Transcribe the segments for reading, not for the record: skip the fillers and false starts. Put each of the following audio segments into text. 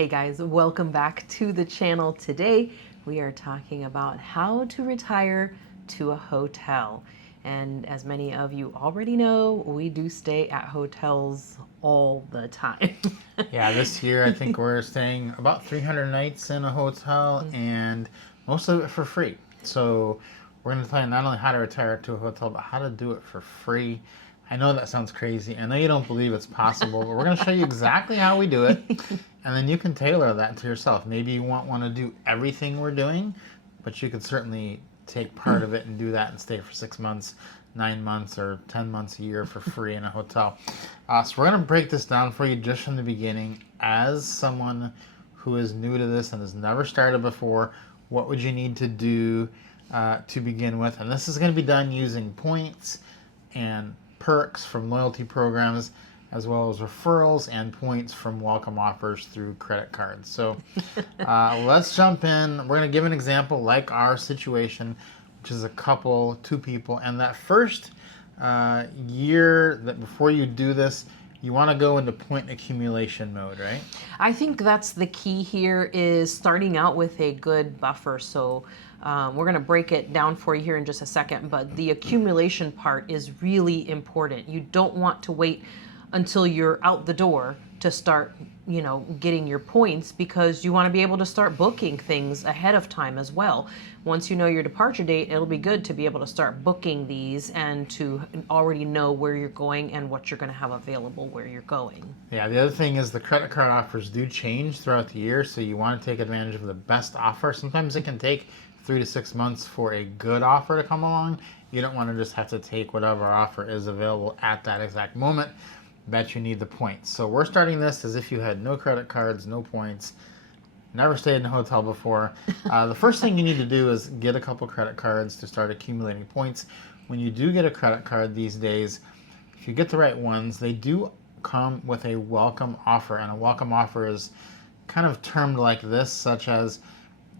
Hey guys, welcome back to the channel. Today we are talking about how to retire to a hotel. And as many of you already know, we do stay at hotels all the time. Yeah, this year I think we're staying about 300 nights in a hotel and most of it for free. So we're going to tell you not only how to retire to a hotel, but how to do it for free. I know that sounds crazy. I know you don't believe it's possible, but we're going to show you exactly how we do it. And then you can tailor that to yourself. Maybe you won't want to do everything we're doing, but you could certainly take part of it and do that and stay for 6 months, 9 months, or 10 months a year for free in a hotel. So we're going to break this down for you just from the beginning. As someone who is new to this and has never started before, what would you need to do to begin with? And this is going to be done using points and perks from loyalty programs, as well as referrals and points from welcome offers through credit cards. So let's jump in. We're going to give an example like our situation, which is two people. And that first year that before you do this, you want to go into point accumulation mode, right? I think that's the key here, is starting out with a good buffer. So we're going to break it down for you here in just a second, but the accumulation part is really important. You don't want to wait until you're out the door to start, getting your points, because you want to be able to start booking things ahead of time as well. Once you know your departure date, it'll be good to be able to start booking these and to already know where you're going and what you're going to have available where you're going. Yeah, the other thing is the credit card offers do change throughout the year, so you want to take advantage of the best offer. Sometimes it can take 3 to 6 months for a good offer to come along. You don't want to just have to take whatever offer is available at that exact moment. Bet you need the points. So we're starting this as if you had no credit cards, no points, never stayed in a hotel before. The first thing you need to do is get a couple credit cards to start accumulating points. When you do get a credit card these days, if you get the right ones, they do come with a welcome offer. And a welcome offer is kind of termed like this, such as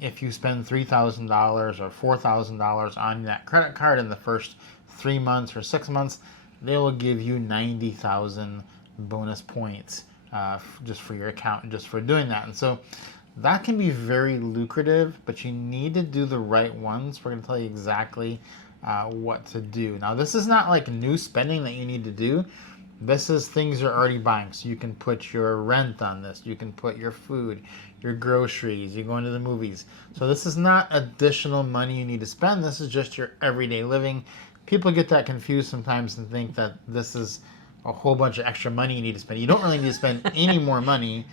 if you spend $3,000 or $4,000 on that credit card in the first 3 months or 6 months, they will give you 90,000 bonus points just for your account and just for doing that. And so that can be very lucrative, but you need to do the right ones. We're going to tell you exactly what to do. Now, this is not like new spending that you need to do. This is things you're already buying. So you can put your rent on this. You can put your food, your groceries, you're going to the movies. So this is not additional money you need to spend. This is just your everyday living. People get that confused sometimes and think that this is a whole bunch of extra money you need to spend. You don't really need to spend any more money.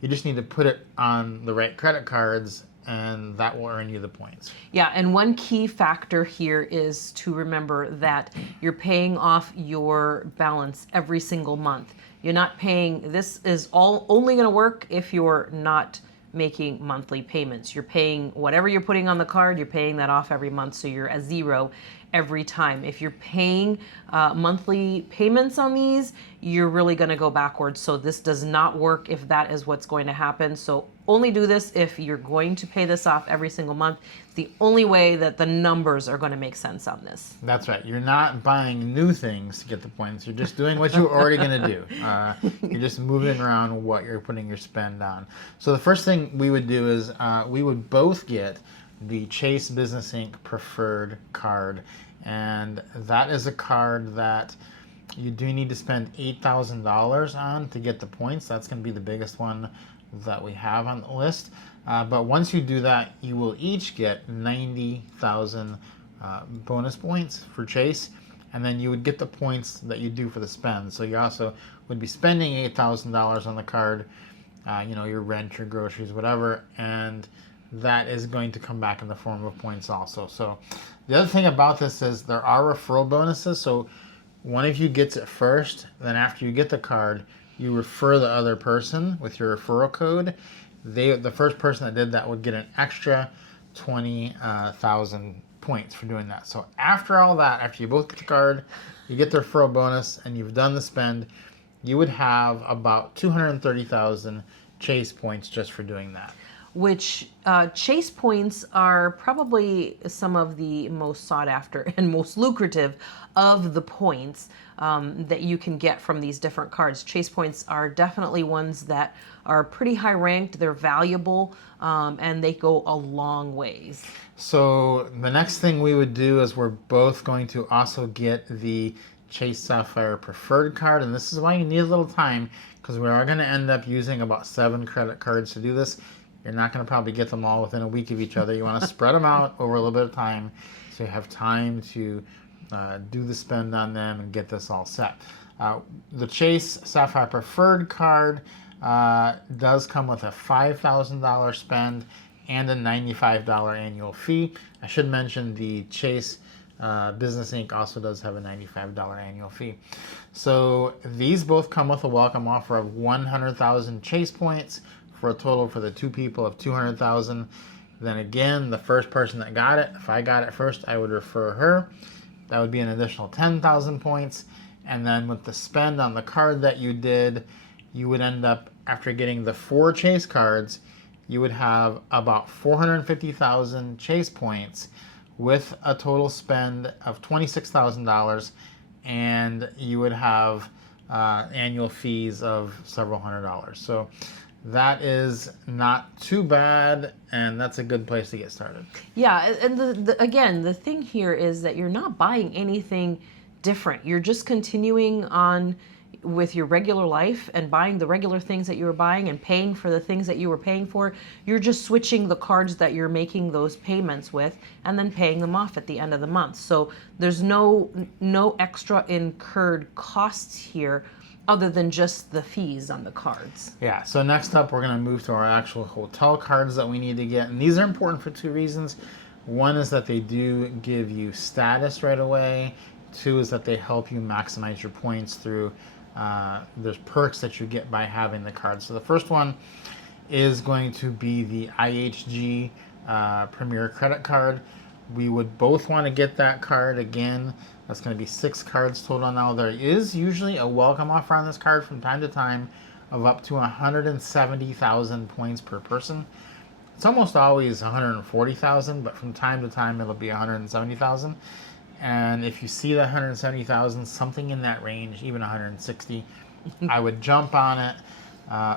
You just need to put it on the right credit cards, and that will earn you the points. Yeah, and one key factor here is to remember that you're paying off your balance every single month. You're not paying, this is all only going to work if you're not making monthly payments. You're paying whatever you're putting on the card, you're paying that off every month, so you're at zero every time. If you're paying monthly payments on these, you're really going to go backwards. So this does not work if that is what's going to happen. So only do this if you're going to pay this off every single month. It's the only way that the numbers are going to make sense on this. That's right. You're not buying new things to get the points. You're just doing what you're already going to do. You're just moving around what you're putting your spend on. So the first thing we would do is we would both get the Chase Business Inc. Preferred card. And that is a card that you do need to spend $8,000 on to get the points. That's going to be the biggest one that we have on the list. But once you do that, you will each get 90,000 bonus points for Chase. And then you would get the points that you do for the spend. So you also would be spending $8,000 on the card, your rent, your groceries, whatever. And that is going to come back in the form of points also. So the other thing about this is there are referral bonuses. So one of you gets it first, then after you get the card, you refer the other person with your referral code. The first person that did that would get an extra 20,000 points for doing that. So after all that, after you both get the card, you get the referral bonus, and you've done the spend, you would have about 230,000 Chase points just for doing that. which Chase points are probably some of the most sought after and most lucrative of the points that you can get from these different cards. Chase points are definitely ones that are pretty high ranked, they're valuable, and they go a long ways. So the next thing we would do is we're both going to also get the Chase Sapphire Preferred card, and this is why you need a little time, because we are going to end up using about 7 credit cards to do this. You're not going to probably get them all within a week of each other. You want to spread them out over a little bit of time so you have time to do the spend on them and get this all set. The Chase Sapphire Preferred card does come with a $5,000 spend and a $95 annual fee. I should mention the Chase Business Inc. also does have a $95 annual fee. So these both come with a welcome offer of 100,000 Chase points for a total for the two people of 200,000. Then again, the first person that got it, if I got it first, I would refer her. That would be an additional 10,000 points. And then with the spend on the card that you did, you would end up, after getting the 4 Chase cards, you would have about 450,000 Chase points with a total spend of $26,000, and you would have annual fees of several $100s. So that is not too bad, and that's a good place to get started. Yeah, and again, the thing here is that you're not buying anything different. You're just continuing on with your regular life and buying the regular things that you were buying and paying for the things that you were paying for. You're just switching the cards that you're making those payments with and then paying them off at the end of the month. So there's no extra incurred costs here other than just the fees on the cards. Yeah, so next up we're going to move to our actual hotel cards that we need to get. And these are important for 2 reasons. One is that they do give you status right away. 2 is that they help you maximize your points through there's perks that you get by having the card. So the first one is going to be the IHG Premier Credit Card. We would both want to get that card. Again, that's going to be 6 cards total now. There is usually a welcome offer on this card from time to time of up to 170,000 points per person. It's almost always 140,000, but from time to time it'll be 170,000. And if you see the 170,000, something in that range, even 160, I would jump on it.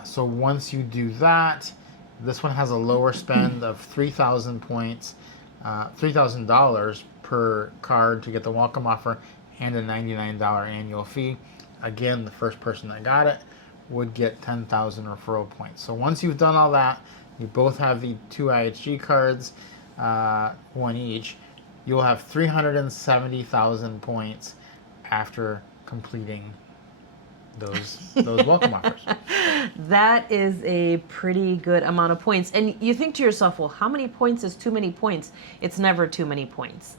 So once you do that, this one has a lower spend of 3,000 points, $3,000 per card to get the welcome offer, and a $99 annual fee. Again, the first person that got it would get 10,000 referral points. So once you've done all that, you both have the 2 IHG cards, 1 each. You'll have 370,000 points after completing those welcome offers. That is a pretty good amount of points. And you think to yourself, well, how many points is too many points? It's never too many points.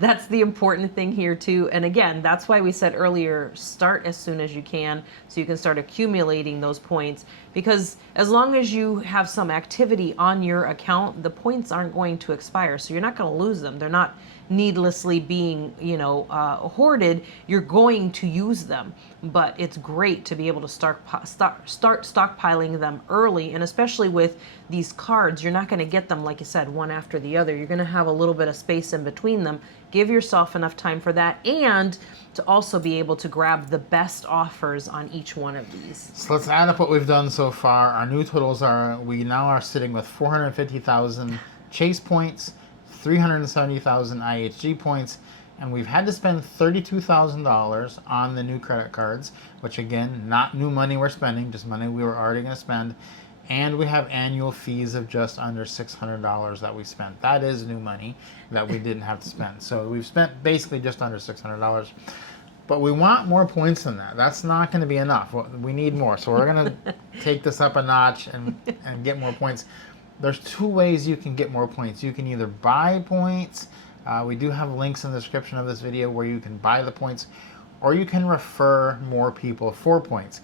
That's the important thing here too. And again, that's why we said earlier, start as soon as you can so you can start accumulating those points. Because as long as you have some activity on your account, the points aren't going to expire. So you're not going to lose them. They're not needlessly being, hoarded. You're going to use them. But it's great to be able to start stockpiling them early, and especially with these cards, you're not going to get them, like you said, one after the other. You're going to have a little bit of space in between them. Give yourself enough time for that, and to also be able to grab the best offers on each one of these. So let's add up what we've done so far. Our new totals are, we now are sitting with 450,000 Chase points, 370,000 IHG points, and we've had to spend $32,000 on the new credit cards, which again, not new money we're spending, just money we were already going to spend. And we have annual fees of just under $600 that we spent. That is new money that we didn't have to spend. So we've spent basically just under $600. But we want more points than that. That's not going to be enough. We need more. So we're going to take this up a notch and get more points. There's 2 ways you can get more points. You can either buy points. We do have links in the description of this video where you can buy the points, or you can refer more people for points.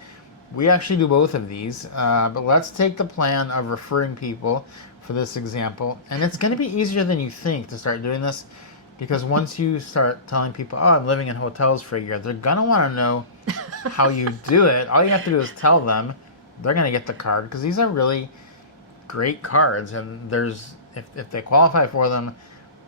We actually do both of these, but let's take the plan of referring people for this example. And it's going to be easier than you think to start doing this, because once you start telling people, oh, I'm living in hotels for a year, they're going to want to know how you do it. All you have to do is tell them. They're going to get the card, because these are really great cards, and there's if they qualify for them,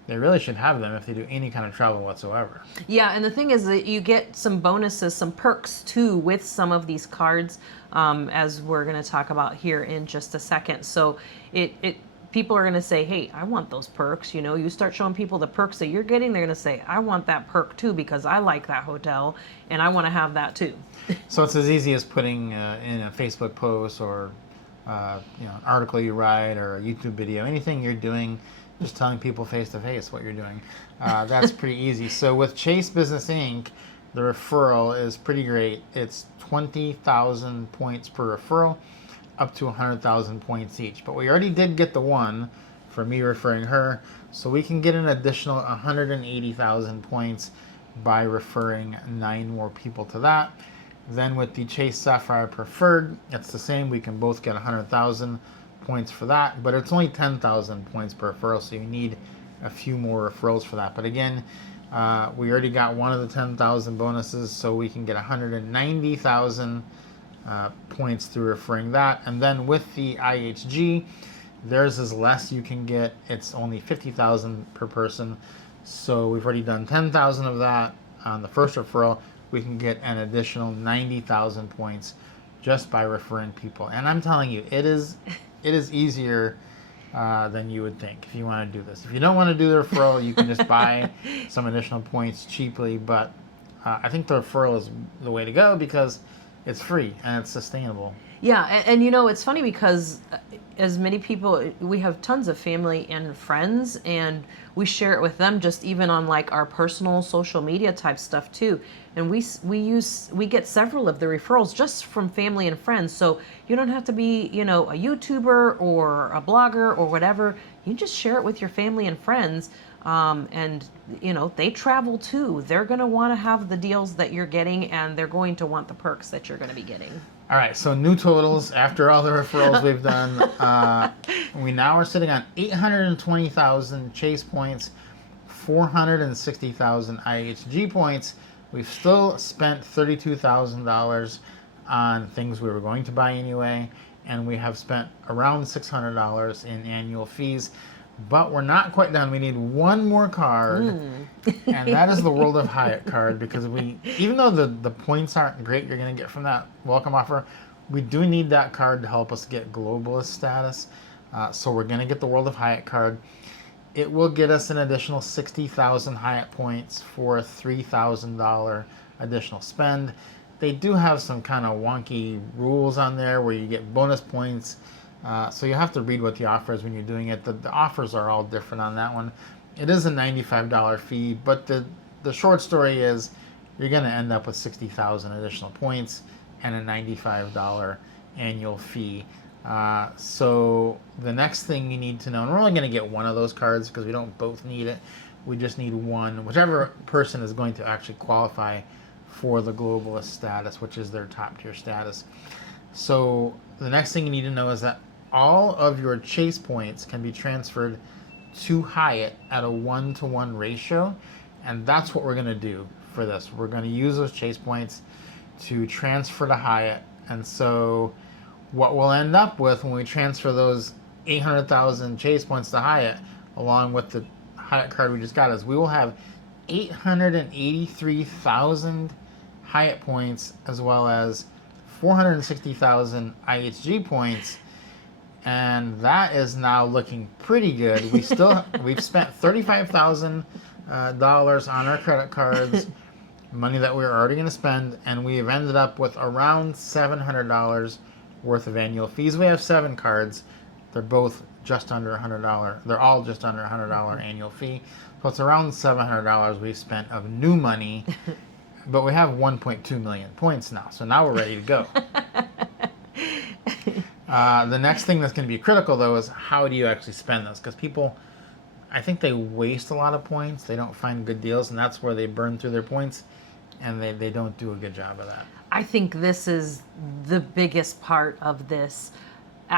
they really should have them if they do any kind of travel whatsoever. Yeah, and the thing is that you get some bonuses, some perks too with some of these cards, as we're going to talk about here in just a second. So it people are going to say, hey, I want those perks. You know, you start showing people the perks that you're getting, they're going to say, I want that perk too because I like that hotel and I want to have that too. So it's as easy as putting in a Facebook post or an article you write or a YouTube video, anything you're doing, just telling people face to face what you're doing. That's pretty easy. So with Chase Business Inc., the referral is pretty great. It's 20,000 points per referral, up to 100,000 points each. But we already did get the one for me referring her, so we can get an additional 180,000 points by referring 9 more people to that. Then with the Chase Sapphire Preferred, it's the same. We can both get 100,000 points for that, but it's only 10,000 points per referral, so you need a few more referrals for that. But again, we already got one of the 10,000 bonuses, so we can get 190,000 points through referring that. And then with the IHG, theirs is less you can get. It's only 50,000 per person, so we've already done 10,000 of that on the first referral. We can get an additional 90,000 points just by referring people. And I'm telling you, it is easier than you would think if you want to do this. If you don't want to do the referral, you can just buy some additional points cheaply. But I think the referral is the way to go because it's free and it's sustainable. Yeah, and it's funny because as many people, we have tons of family and friends, and we share it with them just even on like our personal social media type stuff too. And we get several of the referrals just from family and friends. So you don't have to be, a YouTuber or a blogger or whatever. You just share it with your family and friends. And they travel too. They're going to want to have the deals that you're getting, and they're going to want the perks that you're going to be getting. All right, so new totals after all the referrals we've done. We now are sitting on 820,000 Chase points, 460,000 IHG points. We've still spent $32,000 on things we were going to buy anyway, and we have spent around $600 in annual fees. But we're not quite done. We need one more card, and that is the World of Hyatt card, because even though the points aren't great you're going to get from that welcome offer, we do need that card to help us get globalist status. So we're going to get the World of Hyatt card. It will get us an additional 60,000 Hyatt points for a $3,000 additional spend. They do have some kind of wonky rules on there where you get bonus points. So you have to read what the offer is when you're doing it. The offers are all different on that one. It is a $95 fee, but the short story is you're going to end up with 60,000 additional points and a $95 annual fee. So the next thing you need to know, and we're only going to get one of those cards because we don't both need it. We just need one, whichever person is going to actually qualify for the globalist status, which is their top tier status. So the next thing you need to know is that all of your Chase points can be transferred to Hyatt at a 1-to-1 ratio, and that's what we're going to do for this. We're going to use those Chase points to transfer to Hyatt, and so what we'll end up with when we transfer those 800,000 Chase points to Hyatt, along with the Hyatt card we just got, is we will have 883,000 Hyatt points as well as 460,000 IHG points, and that is now looking pretty good. We've spent $35,000 on our credit cards, money that we were already going to spend, and we've ended up with around $700 worth of annual fees. We have 7 cards. They're both just under $100. They're all just under $100 annual fee. So it's around $700 we've spent of new money. But we have 1.2 million points now, so now we're ready to go. The next thing that's going to be critical, though, is how do you actually spend this? Because people, I think they waste a lot of points. They don't find good deals, and that's where they burn through their points, and they don't do a good job of that. I think this is the biggest part of this.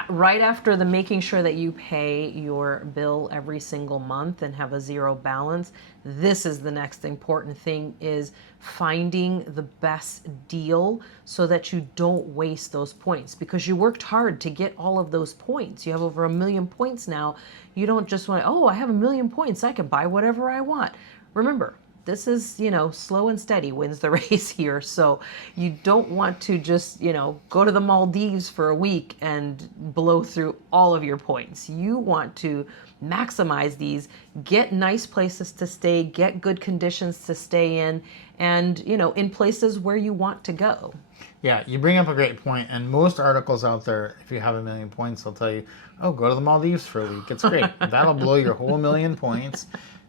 right after the making sure that you pay your bill every single month and have a zero balance, this is the next important thing, is finding the best deal so that you don't waste those points, because you worked hard to get all of those points. You have over 1 million points now. You don't just want, oh, I have 1 million points, I can buy whatever I want. Remember, this is, slow and steady wins the race here. So you don't want to just, go to the Maldives for a week and blow through all of your points. You want to maximize these, get nice places to stay, get good conditions to stay in, and, in places where you want to go. Yeah, you bring up a great point, and most articles out there, if you have 1 million points, they'll tell you, oh, go to the Maldives for a week. It's great. That'll blow your whole 1 million points,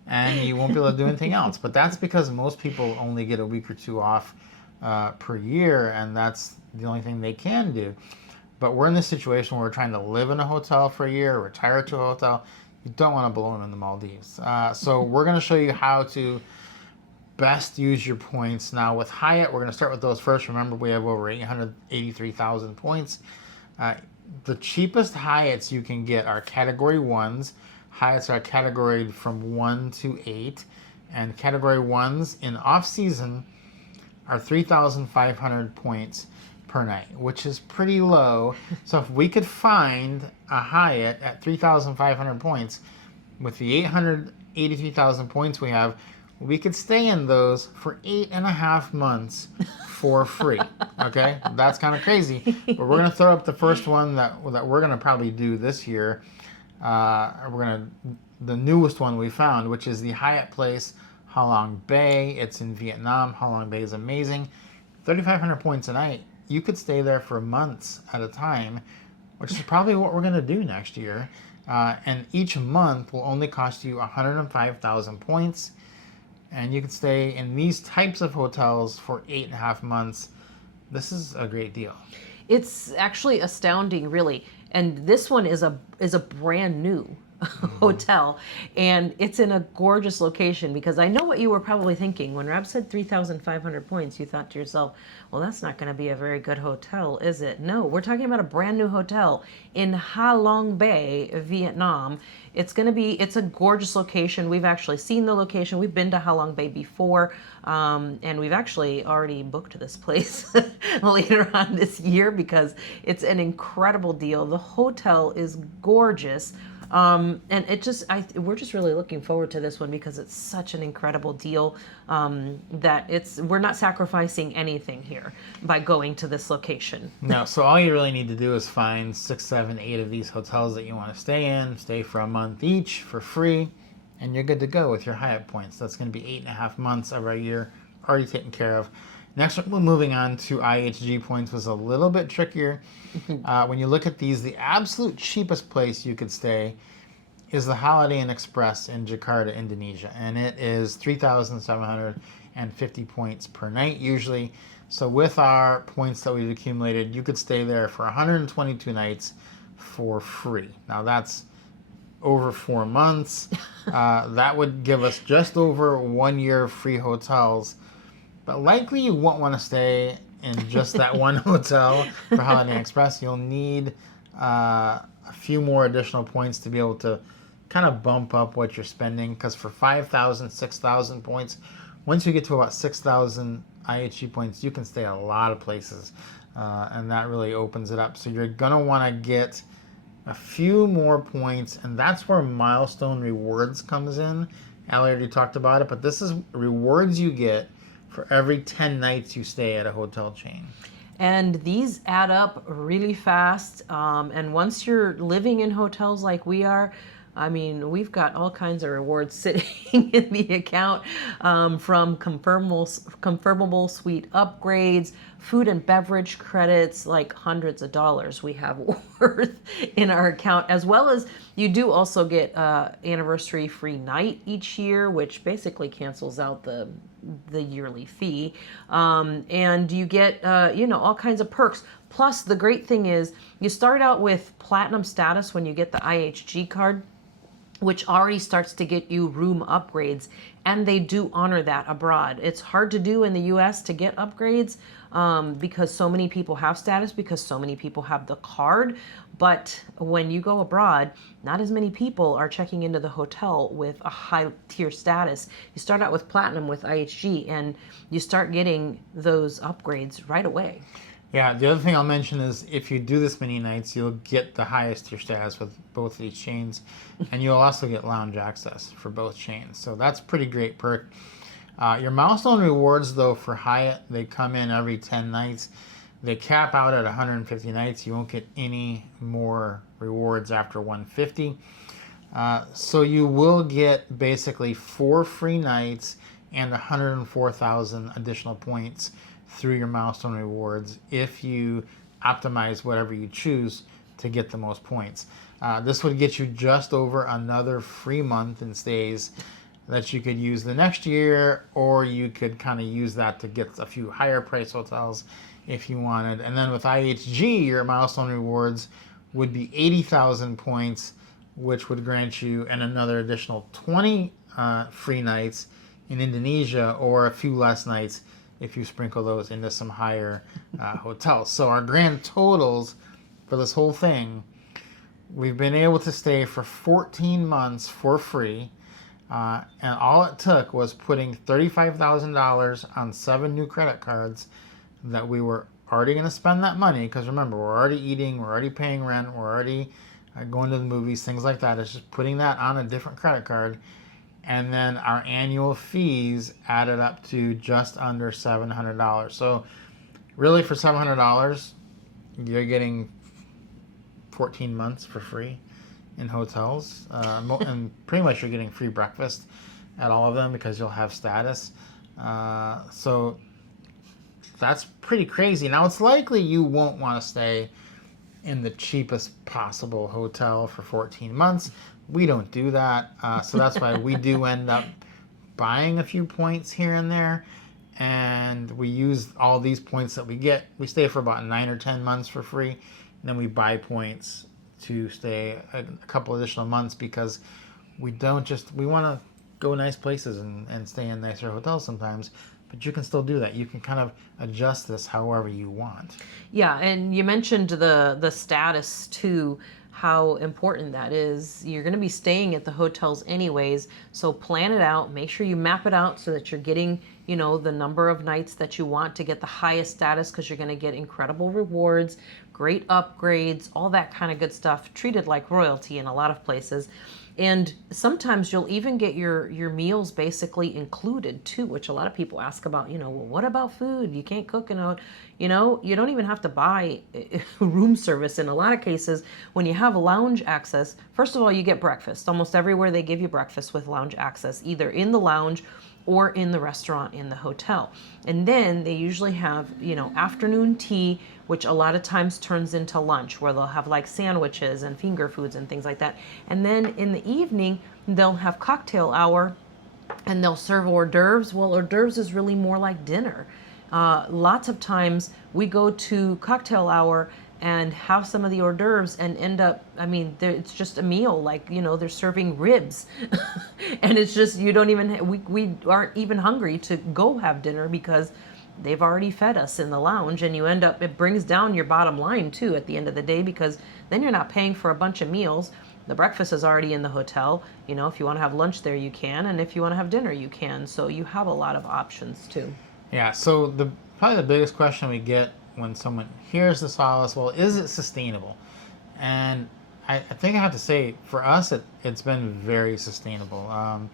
and you won't be able to do anything else. But that's because most people only get a week or two off per year, and that's the only thing they can do. But we're in this situation where we're trying to live in a hotel for a year, retire to a hotel. You don't want to blow them in the Maldives. So we're going to show you how to best use your points. Now with Hyatt, we're going to start with those first. Remember, we have over 883,000 points. The cheapest Hyatts you can get are Category 1s. Hyatts are categorized from 1 to 8. And Category 1s in off-season are 3,500 points per night, which is pretty low. So if we could find a Hyatt at 3,500 points, with the 883,000 points we have, we could stay in those for 8.5 months for free. Okay, that's kind of crazy. But we're gonna throw up the first one that we're gonna probably do this year. The newest one we found, which is the Hyatt Place Ha Long Bay. It's in Vietnam. Ha Long Bay is amazing. 3,500 points a night. You could stay there for months at a time, which is probably what we're gonna do next year. And each month will only cost you 105,000 points. And you can stay in these types of hotels for 8.5 months. This is a great deal. It's actually astounding, really. And this one is a brand new hotel, and it's in a gorgeous location, because I know what you were probably thinking. When Rob said 3,500 points, you thought to yourself, well, that's not going to be a very good hotel, is it? No, we're talking about a brand new hotel in Ha Long Bay, Vietnam. It's a gorgeous location. We've actually seen the location. We've been to Ha Long Bay before, and we've actually already booked this place later on this year, because it's an incredible deal. The hotel is gorgeous. And we're just really looking forward to this one, because it's such an incredible deal, that we're not sacrificing anything here by going to this location. No, so all you really need to do is find 6, 7, 8 of these hotels that you want to stay in, stay for a month each for free, and you're good to go with your Hyatt points. That's going to be 8.5 months of our year already taken care of. Next, we're moving on to IHG points. Was a little bit trickier. When you look at these, the absolute cheapest place you could stay is the Holiday Inn Express in Jakarta, Indonesia. And it is 3,750 points per night usually. So with our points that we've accumulated, you could stay there for 122 nights for free. Now that's over 4 months. That would give us just over 1 year of free hotels. But likely you won't want to stay in just that one hotel for Holiday Inn Express. You'll need a few more additional points to be able to kind of bump up what you're spending. Because for 5,000, 6,000 points, once you get to about 6,000 IHG points, you can stay a lot of places. And that really opens it up. So you're going to want to get a few more points. And that's where milestone rewards comes in. Allie already talked about it. But this is rewards you get for every 10 nights you stay at a hotel chain. And these add up really fast. And once you're living in hotels like we are, I mean, we've got all kinds of rewards sitting in the account, from confirmable suite upgrades, food and beverage credits, like hundreds of dollars we have worth in our account, as well as you do also get anniversary free night each year, which basically cancels out the yearly fee. And you get, all kinds of perks. Plus, the great thing is you start out with platinum status when you get the IHG card, which already starts to get you room upgrades, and they do honor that abroad. It's hard to do in the US to get upgrades, because so many people have status, because so many people have the card. But when you go abroad, not as many people are checking into the hotel with a high tier status. You start out with platinum with IHG, and you start getting those upgrades right away. Yeah, the other thing I'll mention is if you do this many nights, you'll get the highest tier status with both of these chains, and you'll also get lounge access for both chains. So that's pretty great perk. Your milestone rewards, though, for Hyatt, they come in every 10 nights. They cap out at 150 nights. You won't get any more rewards after 150. So you will get basically 4 free nights and 104,000 additional points through your milestone rewards if you optimize whatever you choose to get the most points. This would get you just over another free month in stays that you could use the next year, or you could kind of use that to get a few higher price hotels if you wanted. And then with IHG, your milestone rewards would be 80,000 points, which would grant you another additional 20 free nights in Indonesia, or a few less nights if you sprinkle those into some higher hotels. So our grand totals for this whole thing, we've been able to stay for 14 months for free. And all it took was putting $35,000 on 7 new credit cards that we were already going to spend that money. Because remember, we're already eating, we're already paying rent, we're already going to the movies, things like that. It's just putting that on a different credit card. And then our annual fees added up to just under $700. So really for $700, you're getting 14 months for free in hotels. And pretty much you're getting free breakfast at all of them because you'll have status. So that's pretty crazy. Now it's likely you won't want to stay in the cheapest possible hotel for 14 months. We don't do that. So that's why we do end up buying a few points here and there. And we use all these points that we get. We stay for about 9 or 10 months for free. And then we buy points to stay a couple additional months because we want to go nice places and stay in nicer hotels sometimes. But you can still do that. You can kind of adjust this however you want. Yeah, and you mentioned the status too, how important that is. You're going to be staying at the hotels anyways, so plan it out. Make sure you map it out so that you're getting, the number of nights that you want to get the highest status, because you're going to get incredible rewards, great upgrades, all that kind of good stuff, treated like royalty in a lot of places. And sometimes you'll even get your meals basically included too, which a lot of people ask about, well, what about food? You can't cook you don't even have to buy room service in a lot of cases. When you have lounge access, first of all, you get breakfast. Almost everywhere they give you breakfast with lounge access, either in the lounge or in the restaurant in the hotel. And then they usually have, afternoon tea, which a lot of times turns into lunch, where they'll have like sandwiches and finger foods and things like that. And then in the evening, they'll have cocktail hour and they'll serve hors d'oeuvres. Well, hors d'oeuvres is really more like dinner. Lots of times we go to cocktail hour and have some of the hors d'oeuvres and end up, it's just a meal, like, they're serving ribs. And it's just, we aren't even hungry to go have dinner because they've already fed us in the lounge. And you end up, it brings down your bottom line too at the end of the day, because then you're not paying for a bunch of meals. The breakfast is already in the hotel. If you want to have lunch there, you can. And if you want to have dinner, you can. So you have a lot of options too. Yeah, so probably the biggest question we get when someone hears this all is, well, is it sustainable? And I think I have to say, for us, it's been very sustainable.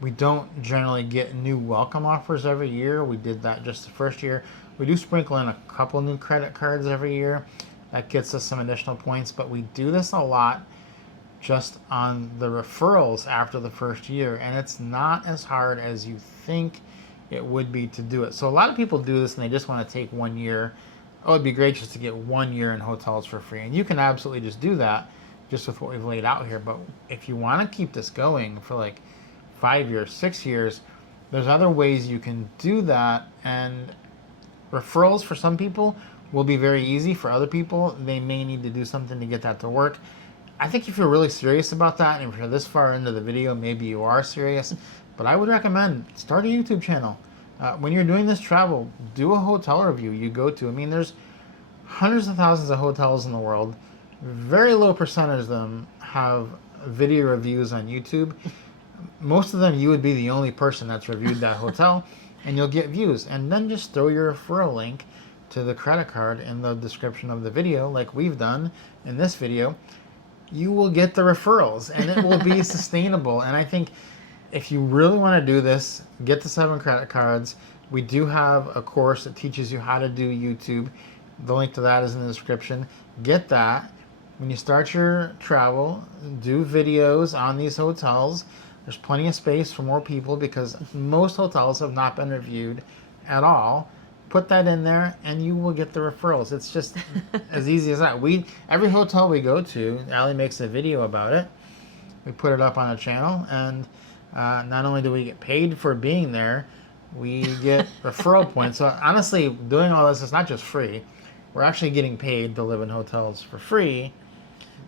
We don't generally get new welcome offers every year. We did that just the first year. We do sprinkle in a couple new credit cards every year. That gets us some additional points, but we do this a lot just on the referrals after the first year, and it's not as hard as you think it would be to do it. So a lot of people do this and they just want to take 1 year. Oh, it'd be great just to get 1 year in hotels for free. And you can absolutely just do that just with what we've laid out here. But if you want to keep this going for like 5 years, 6 years, there's other ways you can do that. And referrals for some people will be very easy. For other people, they may need to do something to get that to work. I think if you're really serious about that, and if you're this far into the video, maybe you are serious, but I would recommend start a YouTube channel. When you're doing this travel, do a hotel review you go to. There's hundreds of thousands of hotels in the world. very low percentage of them have video reviews on YouTube. Most of them, you would be the only person that's reviewed that hotel, and you'll get views. And then just throw your referral link to the credit card in the description of the video, like we've done in this video. You will get the referrals, and it will be sustainable. And I think if you really want to do this, get the 7 credit cards. We do have a course that teaches you how to do YouTube. The link to that is in the description. Get that. When you start your travel, do videos on these hotels. There's plenty of space for more people because most hotels have not been reviewed at all. Put that in there and you will get the referrals. It's just as easy as that. Every hotel we go to, Allie makes a video about it. We put it up on a channel, and not only do we get paid for being there, we get referral points. So honestly, doing all this is not just free. We're actually getting paid to live in hotels for free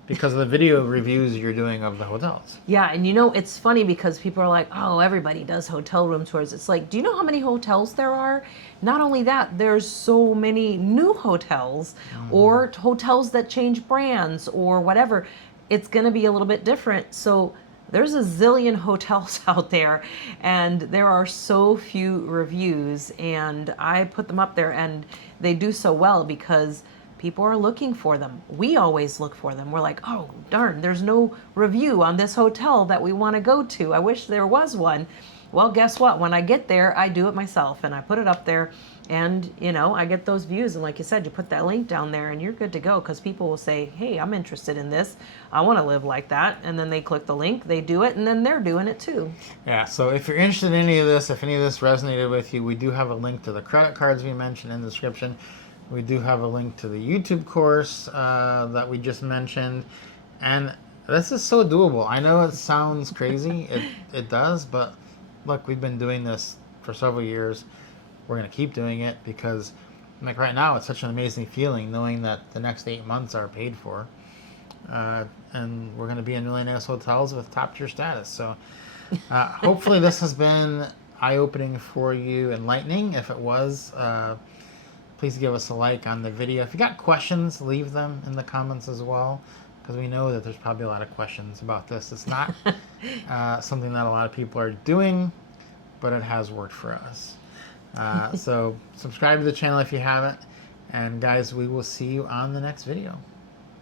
because of the video reviews you're doing of the hotels. Yeah, and you know, it's funny because people are like, oh, everybody does hotel room tours. It's like, do you know how many hotels there are? Not only that, there's so many new hotels or hotels that change brands or whatever. It's going to be a little bit different. So there's a zillion hotels out there, and there are so few reviews, and I put them up there, and they do so well because people are looking for them. We always look for them. We're like, oh, darn, there's no review on this hotel that we want to go to. I wish there was one. Well, guess what? When I get there, I do it myself, and I put it up there, and, you know, I get those views. And like you said, you put that link down there, and you're good to go because people will say, hey, I'm interested in this. I want to live like that. And then they click the link, they do it, and then they're doing it too. Yeah, so if you're interested in any of this, if any of this resonated with you, we do have a link to the credit cards we mentioned in the description. We do have a link to the YouTube course that we just mentioned. And this is so doable. I know it sounds crazy. It does, but look, we've been doing this for several years. We're going to keep doing it because, like, right now, it's such an amazing feeling knowing that the next 8 months are paid for. And we're going to be in really nice hotels with top-tier status. So hopefully this has been eye-opening for you, enlightening. If it was, please give us a like on the video. If you got questions, leave them in the comments as well, because we know that there's probably a lot of questions about this. It's not something that a lot of people are doing, but it has worked for us. So subscribe to the channel if you haven't. And guys, we will see you on the next video.